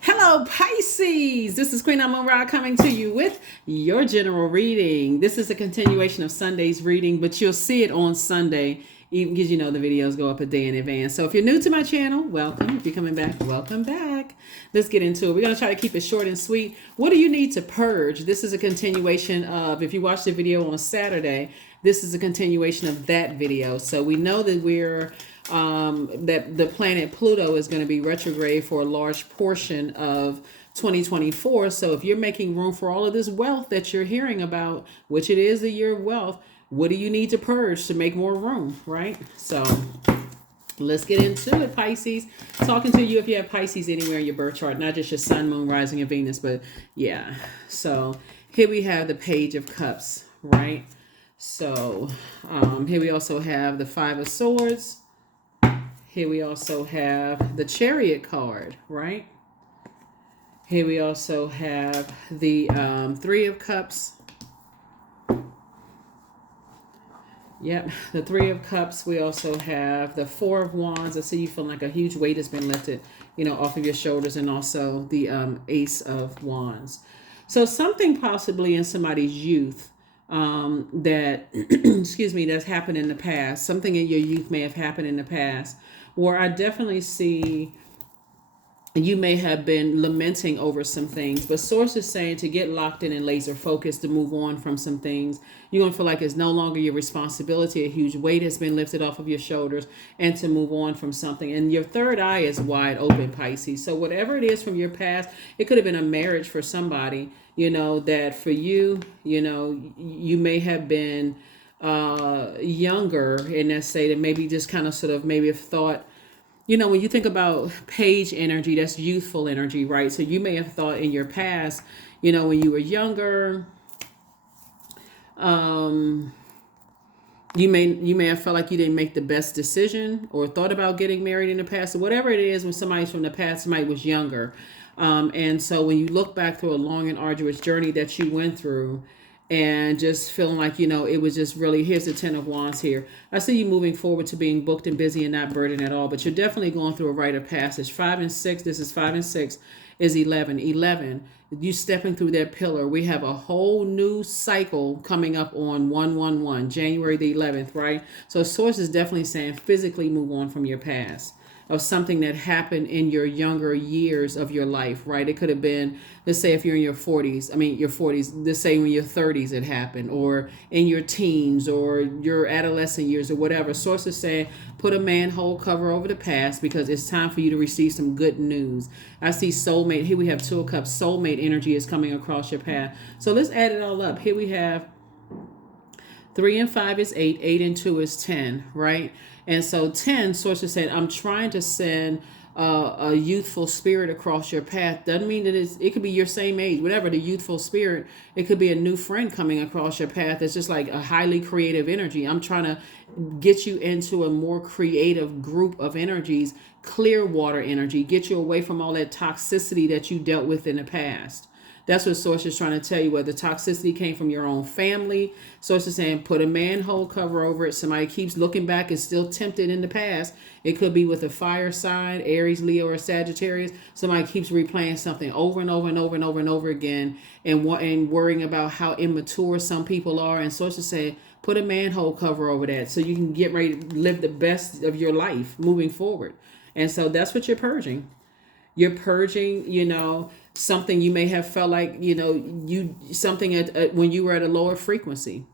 Hello, Pisces. This is Queen Amun-Ra coming to you with your general reading. This is a continuation of Sunday's reading, but you'll see it on Sunday, even because you know the videos go up a day in advance. So if you're new to my channel, welcome. If you're coming back, welcome back. Let's get into it. We're going to try to keep it short and sweet. What do you need to purge? This is a continuation of, if you watched the video on Saturday, this is a continuation of that video. So we know that that the planet Pluto is going to be retrograde for a large portion of 2024. So if you're making room for all of this wealth that you're hearing about, which it is the year of wealth, what do you need to purge to make more room, right? So let's get into it, Pisces. Talking to you if you have Pisces anywhere in your birth chart, not just your sun, moon, rising, and Venus, but yeah. So here we have the Page of Cups, right? So here we also have the Five of Swords. Here we also have the Chariot card, right? Here we also have the Three of Cups. Yep, the Three of Cups. We also have the Four of Wands. I see you feeling like a huge weight has been lifted, off of your shoulders, and also the Ace of Wands. So something possibly in somebody's youth that, excuse me, that's happened in the past. Something in your youth may have happened in the past, where I definitely see you may have been lamenting over some things, but source is saying to get locked in and laser focused, to move on from some things. You're going to feel like it's no longer your responsibility. A huge weight has been lifted off of your shoulders, and to move on from something. And your third eye is wide open, Pisces. So whatever it is from your past, it could have been a marriage for somebody, that for you, you may have been younger, and let's say that maybe just kind of sort of maybe have thought, when you think about page energy, that's youthful energy, right? So you may have thought in your past, when you were younger, you may have felt like you didn't make the best decision, or thought about getting married in the past, or whatever it is. When somebody's from the past, somebody was younger, and so when you look back through a long and arduous journey that you went through, and just feeling like, it was just really, here's the Ten of Wands here. I see you moving forward to being booked and busy and not burdened at all, but you're definitely going through a rite of passage. 5 and 6, this is 5 and 6 is 11. 11, you stepping through that pillar. We have a whole new cycle coming up on 111, January the 11th, right? So source is definitely saying physically move on from your past, of something that happened in your younger years of your life, right? It could have been, let's say if you're in your 40s, let's say in your 30s it happened, or in your teens, or your adolescent years, or whatever. Sources say put a manhole cover over the past, because it's time for you to receive some good news. I see soulmate. Here we have Two of Cups. Soulmate energy is coming across your path. So let's add it all up. Here we have 3 and 5 is 8. 8 and 2 is 10, right? And so 10, sources said, I'm trying to send a youthful spirit across your path. Doesn't mean that it could be your same age, whatever, the youthful spirit. It could be a new friend coming across your path. It's just like a highly creative energy. I'm trying to get you into a more creative group of energies, clear water energy, get you away from all that toxicity that you dealt with in the past. That's what Source is trying to tell you, whether toxicity came from your own family. Source is saying put a manhole cover over it. Somebody keeps looking back and still tempted in the past. It could be with a fire sign, Aries, Leo, or Sagittarius. Somebody keeps replaying something over and over and over and over and over again, and worrying about how immature some people are. And Source is saying put a manhole cover over that, so you can get ready to live the best of your life moving forward. And so that's what you're purging. You're purging, something you may have felt like, something when you were at a lower frequency.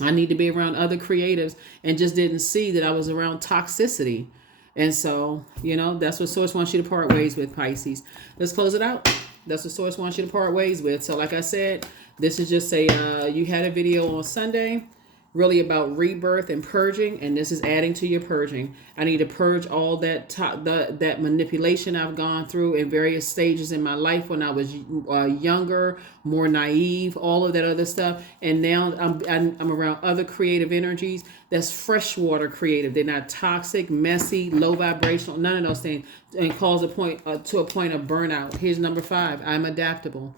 I need to be around other creatives, and just didn't see that I was around toxicity. And so, that's what Source wants you to part ways with, Pisces. Let's close it out. That's what Source wants you to part ways with. So like I said, this is just you had a video on Sunday, really about rebirth and purging, and this is adding to your purging. I need to purge all that manipulation I've gone through in various stages in my life when I was younger, more naive, all of that other stuff. And now I'm around other creative energies. That's freshwater creative. They're not toxic, messy, low vibrational, none of those things, and cause a point to a point of burnout. Here's number 5. I'm adaptable.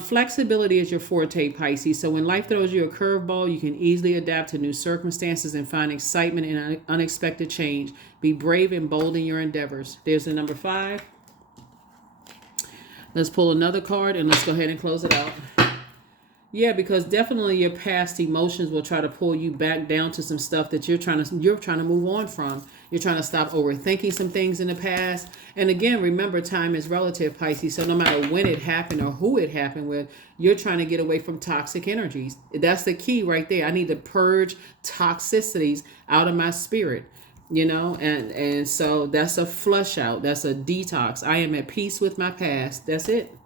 Flexibility is your forte, Pisces. So when life throws you a curveball, you can easily adapt to new circumstances and find excitement in unexpected change. Be brave and bold in your endeavors. There's the number 5. Let's pull another card and let's go ahead and close it out. Yeah, because definitely your past emotions will try to pull you back down to some stuff that you're trying to move on from. You're trying to stop overthinking some things in the past. And again, remember, time is relative, Pisces. So no matter when it happened or who it happened with, you're trying to get away from toxic energies. That's the key right there. I need to purge toxicities out of my spirit. And so that's a flush out. That's a detox. I am at peace with my past. That's it.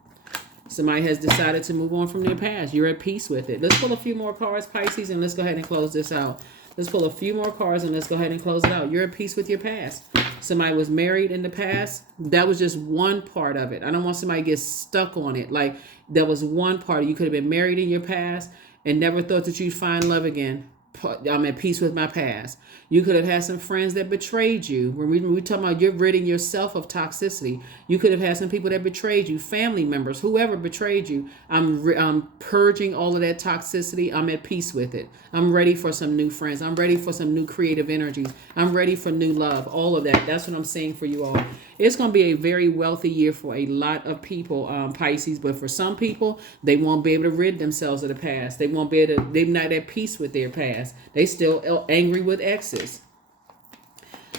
Somebody has decided to move on from their past. You're at peace with it. Let's pull a few more cards, Pisces, and let's go ahead and close this out. Let's pull a few more cards and let's go ahead and close it out. You're at peace with your past. Somebody was married in the past. That was just one part of it. I don't want somebody to get stuck on it. Like, that was one part. You could have been married in your past and never thought that you'd find love again. I'm at peace with my past. You could have had some friends that betrayed you. When we talking about you're ridding yourself of toxicity, you could have had some people that betrayed you, family members, whoever betrayed you. I'm purging all of that toxicity. I'm at peace with it. I'm ready for some new friends. I'm ready for some new creative energies. I'm ready for new love. All of that. That's what I'm saying for you all. It's going to be a very wealthy year for a lot of people, Pisces. But for some people, they won't be able to rid themselves of the past. They won't be able to. They're not at peace with their past. They still angry with exes.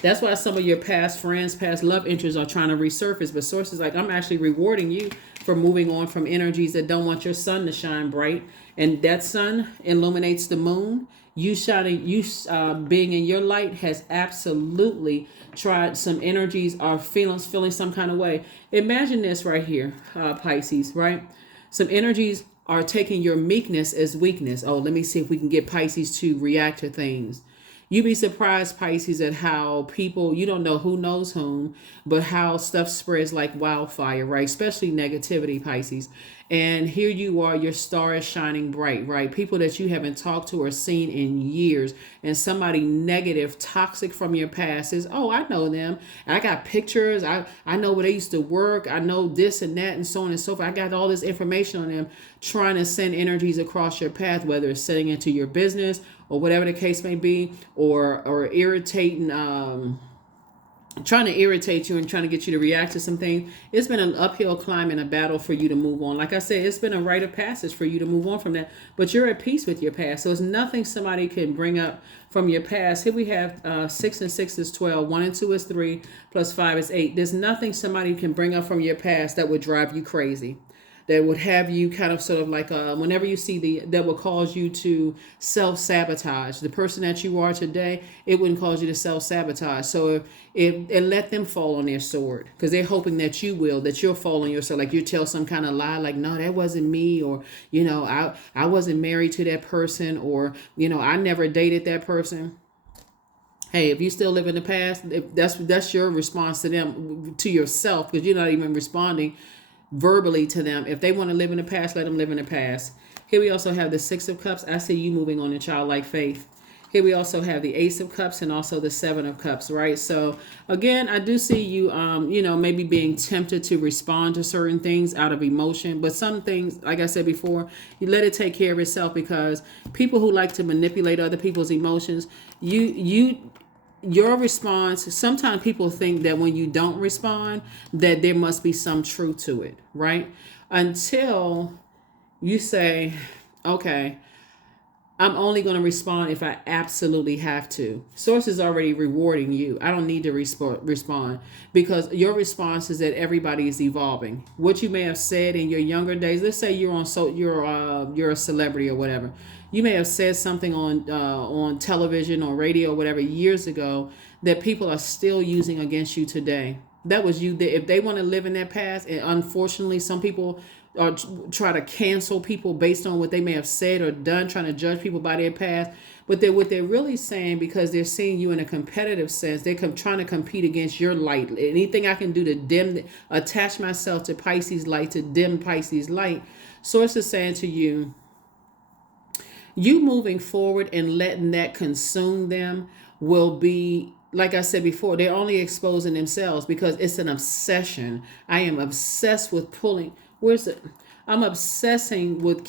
That's why some of your past friends, past love interests are trying to resurface. But sources like, I'm actually rewarding you for moving on from energies that don't want your sun to shine bright. And that sun illuminates the moon. You being in your light has absolutely tried some energies or feeling some kind of way. Imagine this right here, Pisces, right? Some energies are taking your meekness as weakness. Oh, let me see if we can get Pisces to react to things. You'd be surprised, Pisces, at how people, you don't know who knows whom, but how stuff spreads like wildfire, right? Especially negativity, Pisces. And here you are, your star is shining bright, right? People that you haven't talked to or seen in years, and somebody negative, toxic from your past is, oh, I know them. I got pictures. I know where they used to work. I know this and that and so on and so forth. I got all this information on them, trying to send energies across your path, whether it's setting into your business or whatever the case may be, or irritating, trying to irritate you and trying to get you to react to some things. It's been an uphill climb and a battle for you to move on. Like I said, it's been a rite of passage for you to move on from that, but you're at peace with your past. So it's nothing somebody can bring up from your past. Here we have 6 and 6 is 12, 1 and 2 is 3, plus 5 is 8. There's nothing somebody can bring up from your past that would drive you crazy, that would have you kind of sort of like whenever you see that will cause you to self-sabotage the person that you are today. It wouldn't cause you to self-sabotage. So it let them fall on their sword, because they're hoping that you'll fall on your sword. Like you tell some kind of lie, like, no, that wasn't me, or I wasn't married to that person, or I never dated that person. Hey, if you still live in the past, that's your response to them, to yourself, because you're not even responding verbally to them. If they want to live in the past, let them live in the past. Here we also have the 6 of Cups. I see you moving on in childlike faith. Here we also have the Ace of Cups and also the 7 of Cups, right? So again, I do see you, maybe being tempted to respond to certain things out of emotion. But some things, like I said before, you let it take care of itself, because people who like to manipulate other people's emotions, your response, sometimes people think that when you don't respond, that there must be some truth to it, right? Until you say, okay, I'm only going to respond if I absolutely have to. Source is already rewarding you. I don't need to respond, because your response is that everybody is evolving. What you may have said in your younger days, let's say you're a celebrity or whatever. You may have said something on television or radio or whatever years ago that people are still using against you today. That was you. If they want to live in that past, and unfortunately, some people try to cancel people based on what they may have said or done, trying to judge people by their past. But what they're really saying, because they're seeing you in a competitive sense, they're trying to compete against your light. Anything I can do to attach myself to Pisces light, to dim Pisces light. Source is saying to you, you moving forward and letting that consume them will be, like I said before, they're only exposing themselves, because it's an obsession. I am obsessed with pulling. I'm obsessed with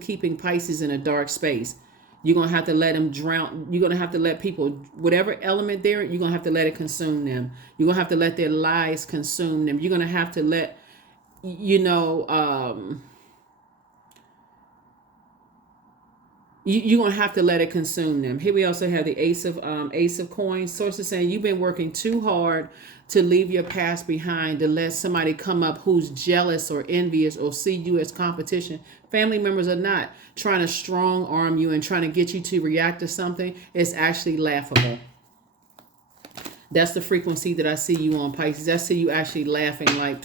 keeping Pisces in a dark space. You're going to have to let them drown. You're going to have to let people, whatever element they're in, you're going to have to let it consume them. You're going to have to let their lies consume them. You're going to have to let, you know, you're going to have to let it consume them. Here we also have the Ace of Coins. Source is saying you've been working too hard to leave your past behind, to let somebody come up who's jealous or envious or see you as competition. Family members are not trying to strong arm you and trying to get you to react to something. It's actually laughable. That's the frequency that I see you on, Pisces. I see you actually laughing like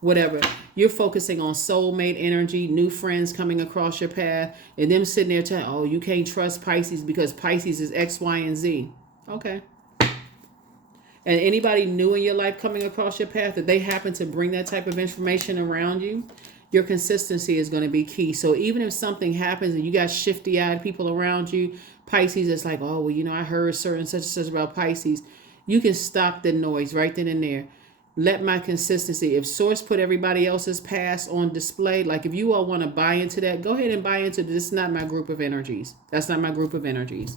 whatever. You're focusing on soulmate energy, new friends coming across your path, and them sitting there telling, oh, you can't trust Pisces because Pisces is X, Y, and Z. Okay. And anybody new in your life coming across your path, that they happen to bring that type of information around you, your consistency is going to be key. So even if something happens and you got shifty-eyed people around you, Pisces, it's like, oh, well, you know, I heard certain such and such about Pisces. You can stop the noise right then and there. Let my consistency. If Source put everybody else's past on display, like if you all want to buy into that, go ahead and buy into this. Is not my group of energies. That's not my group of energies.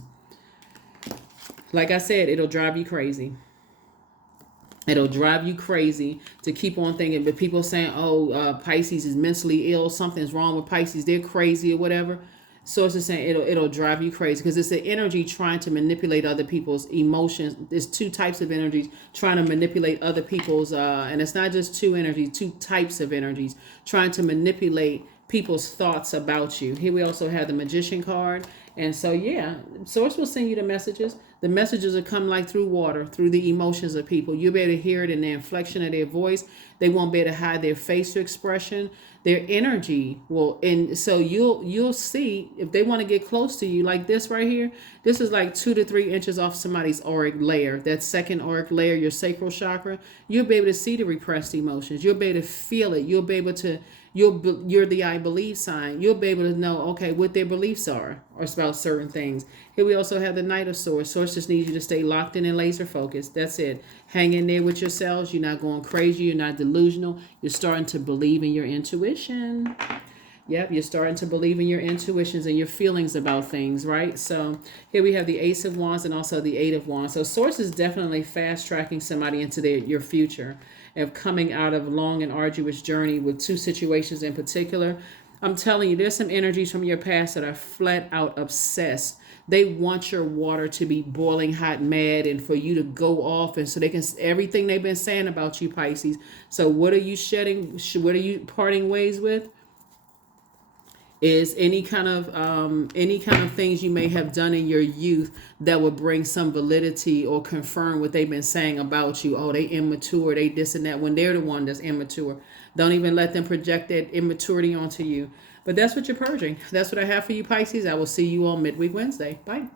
Like I said, it'll drive you crazy. It'll drive you crazy to keep on thinking. But people saying, oh, Pisces is mentally ill. Something's wrong with Pisces. They're crazy or whatever. Source is saying it'll drive you crazy because it's the energy trying to manipulate other people's emotions. There's two types of energies trying to manipulate other people's, and it's not just two energies, two types of energies trying to manipulate people's thoughts about you. Here we also have the Magician card. And so, yeah, Source will send you the messages. The messages will come like through water, through the emotions of people. You'll be able to hear it in the inflection of their voice. They won't be able to hide their facial expression. Their energy will, and so you'll see if they want to get close to you, like this right here. This is like 2 to 3 inches off somebody's auric layer. That second auric layer, your sacral chakra. You'll be able to see the repressed emotions. You'll be able to feel it. You'll be able to. You're the I believe sign. You'll be able to know, okay, what their beliefs are or about certain things. Here we also have the Knight of Swords. Source just needs you to stay locked in and laser focused. That's it. Hang in there with yourselves. You're not going crazy. You're not delusional. You're starting to believe in your intuition. Yep, you're starting to believe in your intuitions and your feelings about things, right? So here we have the Ace of Wands and also the Eight of Wands. So Source is definitely fast tracking somebody into your future of coming out of a long and arduous journey with 2 situations in particular. I'm telling you, there's some energies from your past that are flat out obsessed. They want your water to be boiling hot, mad, and for you to go off, and so they can everything they've been saying about you, Pisces. So what are you shedding? What are you parting ways with? Is any kind of things you may have done in your youth that would bring some validity or confirm what they've been saying about you. Oh, they immature, they this and that, when they're the one that's immature. Don't even let them project that immaturity onto you. But that's what you're purging. That's what I have for you, Pisces. I will see you on Midweek Wednesday. Bye.